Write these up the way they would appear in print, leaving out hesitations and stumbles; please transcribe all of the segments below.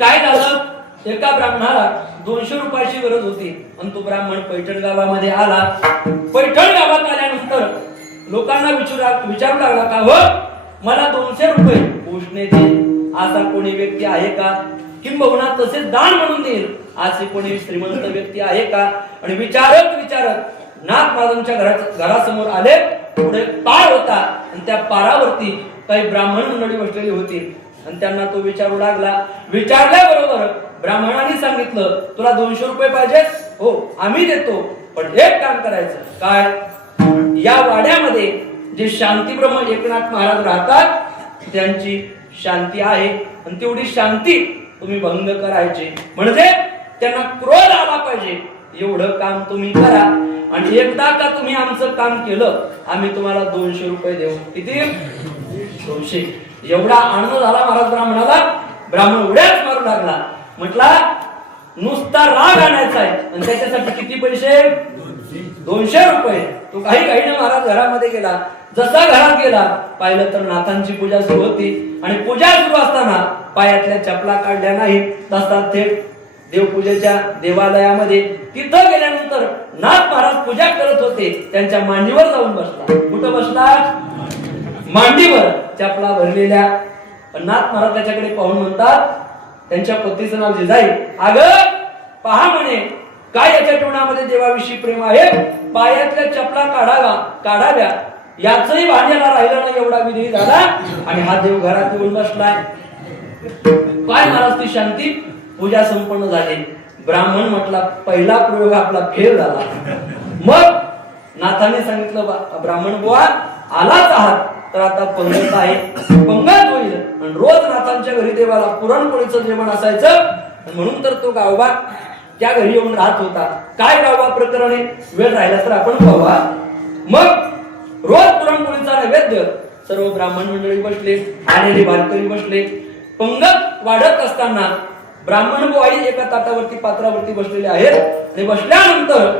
काय झालं, एका ब्राह्मणाला 200 रुपयाची गरज होती आणि तो ब्राह्मण पैठण गावामध्ये आला. पैठण गावात आल्यानंतर लोकांना विचारू लागला का हो मला 200 रुपये उष्णे दे, असा कोणी व्यक्ती आहे का, किंबहुना तसेच दान म्हणून देईल असे कोणी श्रीमंत व्यक्ती आहे का. आणि विचारत नाथ महाराजांच्या घरासमोर आले. पुढे पार होता आणि त्या पारावरती काही ब्राह्मण मंडळी बसलेली होती आणि त्यांना तो विचारू लागला. विचारल्याबरोबर ब्राह्मणांनी सांगितलं तुला 200 रुपये पाहिजेत, हो आम्ही देतो, पण एक काम करायचं काय, या वाड्यामध्ये जे शांतीब्रह्म एकनाथ महाराज राहतात त्यांची शांती आहे आणि तेवढी शांती तुम्ही भंग करायची, म्हणजे त्यांना क्रोध आला पाहिजे एवढं काम तुम्ही करा. आणि एकदा का तुम्ही आमचं काम केलं आम्ही तुम्हाला 200 रुपये देऊ. किती? 200. एवढा आनंद झाला महाराज ब्राह्मणाला. ब्राह्मण उड्याच मारू लागला. म्हटला नुसता राग आणायचा आहे आणि त्याच्यासाठी किती पैसे? 200 रुपये. तो काही महाराज घरामध्ये गेला. जसा घरात गेला पाहिलं तर नाथांची पूजा सुरू होती आणि पूजा सुरू असताना पायातल्या चपला काढल्या नाही. तसा थेट देवपूजेच्या देवालयामध्ये तिथं गेल्यानंतर नाथ महाराज पूजा करत होते. त्यांच्या मांडीवर जाऊन बसला. कुठं बसला? मांडीवर. चपला भरलेल्या. नाथ महाराज त्याच्याकडे पाहून म्हणतात, त्यांच्या पतीचं नाव जिजाई, अगं पहा म्हणे काय याच्या टोणामध्ये देवाविषयी प्रेम आहे, पायातल्या चपला काढाव्या याचही भांड्याला राहिलं नाही. एवढा विधी झाला आणि हा देव घरात येऊन बसलाय. काय महाराज ती शांती. पूजा संपन्न झाली. ब्राह्मण म्हटला पहिला प्रयोग आपला फेल झाला. मग नाथाने सांगितलं ब्राह्मण बुवा आलाच आहात तर आता पंगत आहे, पंगत होईल आणि रोज नाथांच्या घरी देवाला पुरणपोळीचं जेवण असायचं. म्हणून तर तो गावबा त्या घरी येऊन राहत होता. काय गावबा प्रकरणे वेळ राहिला तर आपण पाहूया. मग रोज पुरणपोळीचा नैवेद्य. सर्व ब्राह्मण मंडळी बसले, आलेले वारकरी बसले. पंगत वाढत असताना ब्राह्मण बुवाई एका ताटावरती पात्रावरती बसलेले आहेत आणि बसल्यानंतर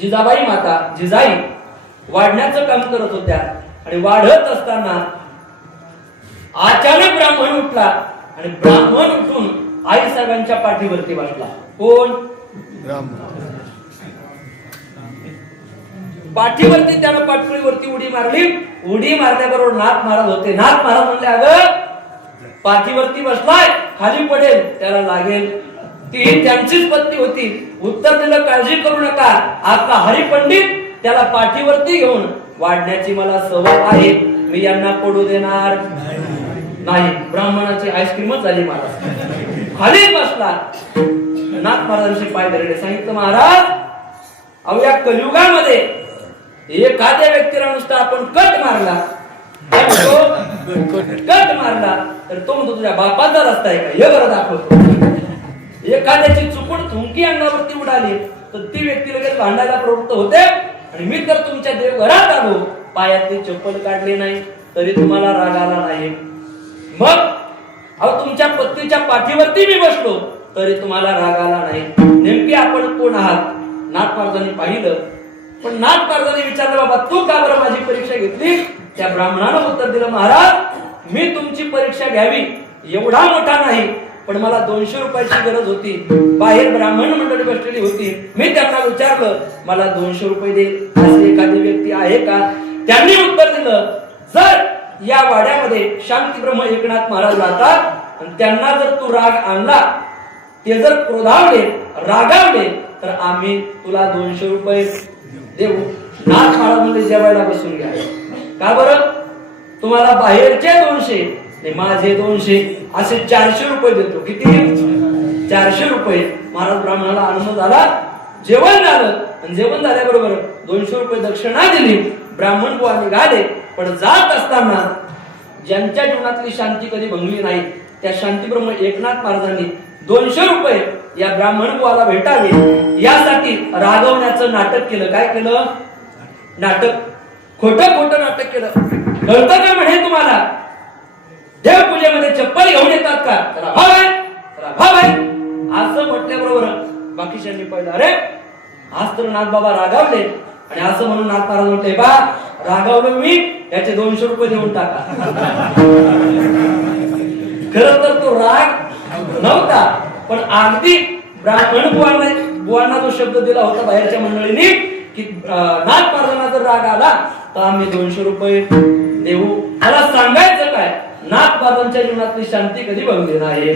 जिजाबाई माता जिजाई वाढण्याचं काम करत होत्या आणि वाढत असताना अचानक ब्राह्मण उठला आणि ब्राह्मण उठून आई साहेबांच्या पाठीवरती बसला. कोण? पाठीवरती त्यानं पाठीवरती उडी मारली. उडी मारल्याबरोबर नाथ महाराज होते. नाथ महाराज म्हणले अगं पाठीवरती बसलाय, खाली पडेल, त्याला लागेल. ती त्यांचीच पत्नी होती. उत्तर दिलं काळजी करू नका, आपला हरिपंडित त्याला पाठीवरती घेऊन वाढण्याची मला सवय आहे, मी यांना पडू देणार नाही. ब्राह्मणाची आईस्क्रीमच झाली. महाराज खाली बसला. नाथ महाराजांचे पाय धरले. सांगितलं महाराज अहो या कलियुगामध्ये एखाद्या व्यक्तीला नुसता आपण कट मारला तर तो म्हणतो तुझ्या बापाचा रस्ता आहे का, हे बरं दाखवतो. एखाद्याची चुकून थुंकी अंगावरती उडाली तर ती व्यक्ती लगेच भांडायला प्रवृत्त होते. आणि मी तर तुमच्या देवघरात आलो, पायातली चप्पल काढली नाही तरी तुम्हाला राग आला नाही. मग अहो तुमच्या पत्नीच्या पाठीवरती मी बसलो तरी तुम्हाला राग आला नाही. नेमके आपण कोण आहात? नाथ महाराजांनी पाहिलं. पण नाथ महाराजांनी विचारलं बाबा तू का बरं माझी परीक्षा घेतली? त्या ब्राह्मणानं उत्तर दिलं महाराज मी तुमची परीक्षा घ्यावी एवढा मोठा नाही, पण मला 200 रुपयाची गरज होती. बाहेर ब्राह्मण मंडळी बसलेली होती. मी त्यांना विचारलं मला 200 रुपये दे, अशी एखादी व्यक्ती आहे का? त्यांनी उत्तर दिलं जर या वाड्यामध्ये शांतीब्रह्म एकनाथ महाराज राहतात आणि त्यांना जर तू राग आणला, ते जर क्रोधावले रागावले तर आम्ही तुला 200 रुपये देऊ. नाथ महाराज म्हणजे जेवायला बसून घ्या. का बरं? तुम्हाला बाहेरचे 200 माझे 200 असे 400 रुपये देतो. किती? 400 रुपये. महाराज ब्राह्मणाला आनंद झाला. जेवण झालं आणि जेवण झाल्याबरोबर 200 रुपये दक्षिणा दिली. ब्राह्मण बुवा निघाले. पण जात असताना ज्यांच्या जीवनातली शांती कधी भंगली नाही त्या शांतीब्रह्म एकनाथ महाराजांनी 200 रुपये या ब्राह्मण बुवाला भेटावे यासाठी रागवण्याचं नाटक केलं. काय केलं? नाटक. खोटं नाटक केलं. कळतं का म्हणे तुम्हाला? देवपूजेमध्ये चप्पल घेऊन येतात का? त्याला भाव आहे असं म्हटल्याबरोबर बाकीच्यांनी पाहिलं अरे आज तर नाथ बाबा रागावले. आणि असं म्हणून नाथ महाराज म्हटले बा रागावलो मी, याचे 200 रुपये देऊन टाका. खरं तर तो राग नव्हता, पण अगदी ब्राह्मण बुवांना तो शब्द दिला होता बाहेरच्या मंडळींनी की नाथपार्वतींना जर राग आला तर आम्ही 200 रुपये देऊ. मला सांगायचं काय, नाथपार्वतींच्या जीवनातली शांती कधी बघली नाही.